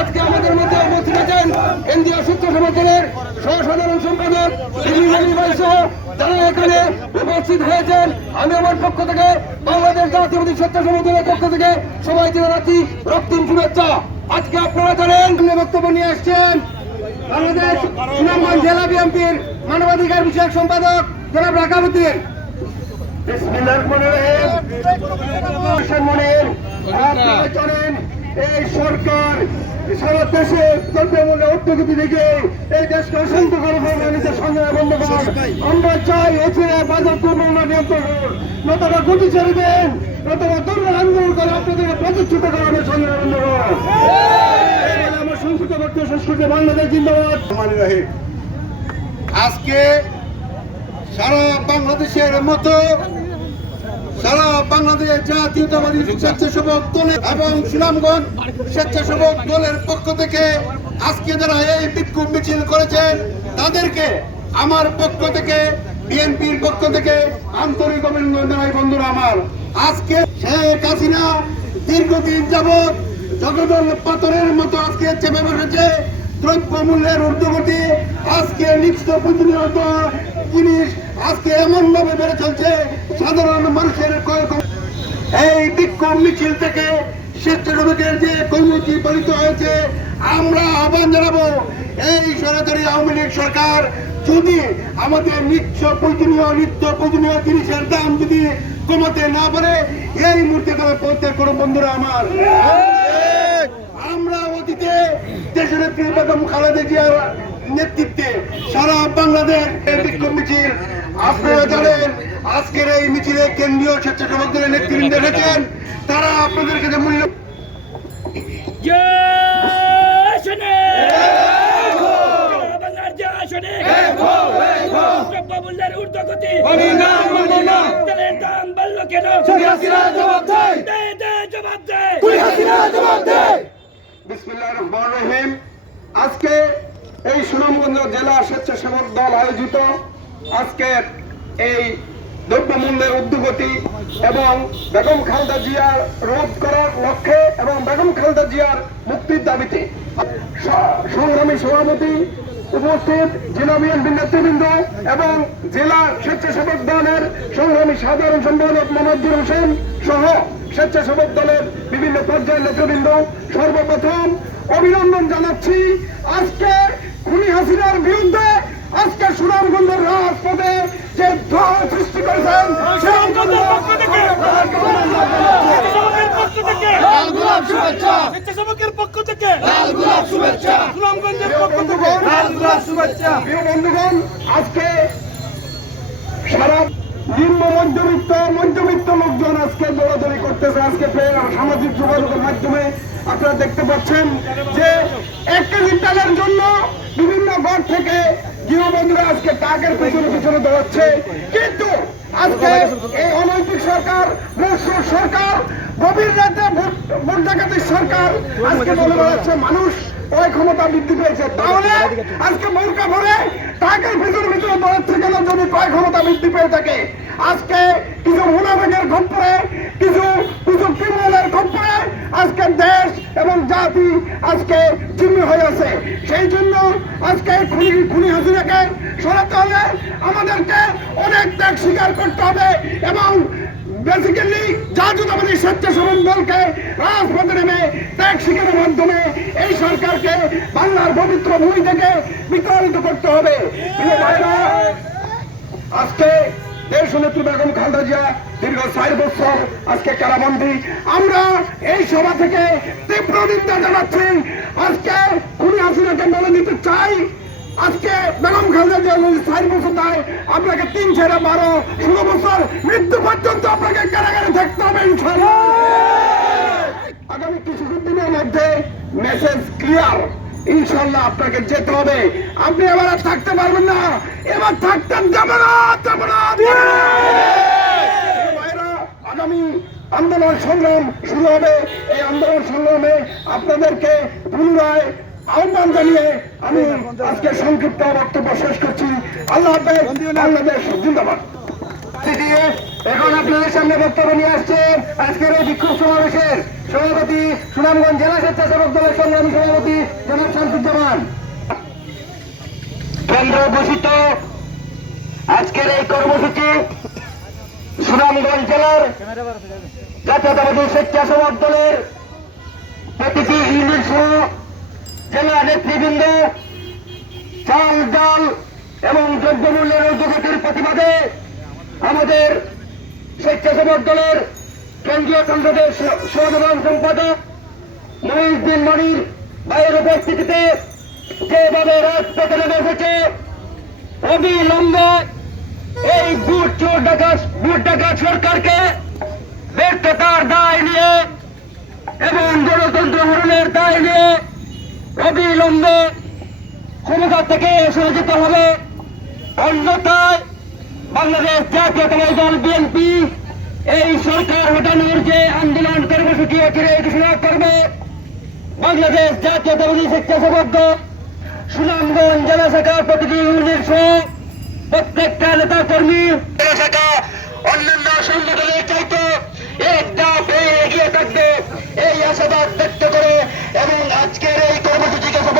আজকে আমাদের মধ্যে উপস্থিত আছেন কেন্দ্রীয় স্বেচ্ছাসেবক দলের সহসাধারণ সম্পাদক যারা এখানে উপস্থিত হয়েছেন। আমি আমার পক্ষ থেকে বাংলাদেশ জাতীয়বাদী স্বেচ্ছাসেবক দলের পক্ষ থেকে সবাইকে জানাচ্ছি রক্তিম শুভেচ্ছা। আজকে আপনারা জানেন বক্তব্য নিয়ে আসছেন বাংলাদেশ সুনামগঞ্জ জেলা বিএনপির মানবাধিকার বিষয়ক সম্পাদক জনাব রাকাবুদ্দিন। এই সরকার সারা দেশে দ্রব্যমূল্য ঊর্ধ্বগতি থেকে এই দেশকে অশান্ত করে নিজের সংগ্রাম বন্ধ করার আমরা চাই। এছাড়া বাজার দ্রব্যমূল্য নিয়ন্ত্রণ নতুবা গতি ছেড়ে দেন, নতুবা দুর্বল আন্দোলন করে আপনাদেরকে প্রতিষ্ঠিত করানোর সংগ্রাম বন্ধ করা। আমার সংস্কৃত বক্তব্য সংস্কৃতি বাংলাদেশ জিন্দাবাদ। আজকে সারা বাংলাদেশের মতো সারা বাংলাদেশ জাতীয়তাবাদী স্বেচ্ছাসেবক দলের এবং সুনামগঞ্জ স্বেচ্ছাসেবক দলের পক্ষ থেকে আজকে যারা এই বিক্ষোভ মিছিল করেছেন তাদেরকে আমার পক্ষ থেকে বিএনপির পক্ষ থেকে আন্তরিক অভিনন্দন জানাই। বন্ধুরা আমার, আজকে শেখ হাসিনা দীর্ঘদিন যাবৎ জগদল পাথরের মতো আজকে চেপে বসেছে দ্রব্য মূল্যের ঊর্ধ্বগতি। আজকে নিত্য প্রতিনিয়ত জিনিস আজকে এমন ভাবে বেড়ে চলছে সাধারণ মানুষের এই বিক্ষোভ মিছিল থেকে স্বেচ্ছাসেবকের যে কর্মসূচি পালিত হয়েছে আমরা আহ্বান জানাবো এই সরকারি আওয়ামী লীগ সরকার যদি আমাদের নিত্য প্রয়োজনীয় জিনিসের দাম যদি কমাতে না পারে এই মুহূর্তে তারা প্রত্যেক করো। বন্ধুরা আমার, আমরা অতীতে দেশনেত্রী বেগম খালেদা জিয়ার নেতৃত্বে সারা বাংলাদেশ বিক্ষোভ মিছিল আপনারা জানেন। আজকের এই মিছিলে কেন্দ্রীয় স্বেচ্ছাসেবক দলের নেতৃবৃন্দ এসেছেন, তারা আপনাদের কাছে মূল্য আজকে এই সুনামগঞ্জ জেলা স্বেচ্ছাসেবক দল আয়োজিত আজকের এই দ্রব্যমূল্যের ঊর্ধ্বগতি এবং বেগম খালেদা জিয়ার রোধ করার লক্ষ্যে এবং বেগম খালেদা জিয়ার মুক্তির দাবিতে সংগ্রামী সভাপতি উপস্থিত জেলা বিএনপি নেতৃবৃন্দ এবং জেলা স্বেচ্ছাসেবক দলের সংগ্রামী সাধারণ সম্পাদক মোহাম্মদুর হোসেন সহ স্বেচ্ছাসেবক দলের বিভিন্ন পর্যায়ের নেতৃবৃন্দ, সর্বপ্রথম অভিনন্দন জানাচ্ছি। আজকে খুনি হাসিনার বিরুদ্ধে আজকে সুনামগঞ্জের রাজপথে যে ঝড় সৃষ্টি করেছেন আজকে সারা নিম্ন মধ্যবিত্ত লোকজন আজকে দৌড়াদৌড়ি করতেছে। আজকে সামাজিক যোগাযোগের মাধ্যমে আপনারা দেখতে পাচ্ছেন যে 1 কেজি তেলের জন্য বিভিন্ন ঘর থেকে গৃহবন্ধুরা আজকে টাকের পিছনে দৌড়াচ্ছে। কিন্তু আজকে এই অনৈতিক সরকার, মসুর সরকার, গভীর রাতে ভোট ডাকাতির সরকার আজকে বলে বেড়াচ্ছে মানুষ ওই ক্ষমতা বৃদ্ধি পেয়েছে, তাহলে আজকে মৌকা ভরে টাকের ভিতরে দৌড়াচ্ছে কেন যদি কয় ক্ষমতা বৃদ্ধি পেয়ে থাকে? আজকে কিছু মুনাফিকের খপ্পরে, কিছু ক্রিমিনালের খপ্পরে আজকে দেশ এবং জাতি আজকে চিহ্ন হয়ে আছে। সেই জন্য আজকে খুনি হাসিনাকে সরাতে হলে আমাদেরকে অনেক ত্যাগ স্বীকার করতে হবে এবং বেসিক্যালি জাতীয়তাবাদী স্বেচ্ছাসেবক দলকে রাজপথে নেমে ত্যাগ স্বীকারের মাধ্যমে এই সরকারকে বাংলার পবিত্র ভূমি থেকে বিতাড়িত করতে হবে। আজকে দেশনেত্রী বেগম খালেদা জিয়া দীর্ঘ 4 বছর আজকে কারাবন্দী। আমরা এই সভা থেকে তীব্র নিন্দা জানাচ্ছি। আজকে খুনি হাসিনাকে মেনে নিতে চাই। আজকে বেগম খালেদা জিয়া 4 বছর দেয়, আপনাকে 3, 4, 12, 16 বছর মৃত্যু পর্যন্ত আপনাকে কারাগারে থাকতে হবে। আগামী কিছুদিনের মধ্যে মেসেজ ক্লিয়ার, ইনশাল্লাহ আপনাকে যেতে হবে। আপনি এবার আর থাকতে পারবেন না, এবার থাকতেন আগামী আন্দোলন সংগ্রাম শুরু হবে। এই আন্দোলন সংগ্রামে আপনাদেরকে পুনরায় আহ্বান জানিয়ে আমি আজকে সংক্ষিপ্ত বক্তব্য শেষ করছি। আল্লাহ হাফেজ। বাংলাদেশ জিন্দাবাদ। এখন আপনাদের সামনে বক্তব্য নিয়ে আসছেন আজকের এই বিক্ষোভ সমাবেশের সভাপতি সুনামগঞ্জ জেলা স্বেচ্ছাসেবক দলের সংগ্রামী সভাপতি জনাব শামসুজ্জামান। কেন্দ্র ঘোষিত আজকের এই কর্মসূচি সুনামগঞ্জ জেলার জাতীয়তাবাদী স্বেচ্ছাসেবক দলের প্রতিটি ইউনিট সহ জেলা নেতৃবৃন্দ চাল ডাল এবং দ্রব্যমূল্যের ঊর্ধ্বগতির প্রতিবাদে আমাদের স্বেচ্ছাসেবক দলের কেন্দ্রীয় সংসদের সাধারণ সম্পাদক মহিউদ্দিন মনির ভাইয়ের উপস্থিতিতে যেভাবে রাজপথে নেমে এসেছে অবিলম্বে এই ভোট ডাকাত সরকারকে ব্যর্থতার দায় নিয়ে এবং গণতন্ত্র হরণের দায় নিয়ে অবিলম্বে ক্ষমতা থেকে সরে যেতে হবে। অন্যথায় বাংলাদেশ জাতীয়তাবাদী দল বিএনপি এই সরকার হটানোর যে আন্দোলন কর্মসূচি অচিরে ঘোষণা করবে। বাংলাদেশ জাতীয়তাবাদী স্বেচ্ছাসেবক দল সুনামগঞ্জ জেলা শাখার প্রতিটি ইউনিট সহ প্রত্যেকটা নেতা কর্মী জেলা শাখা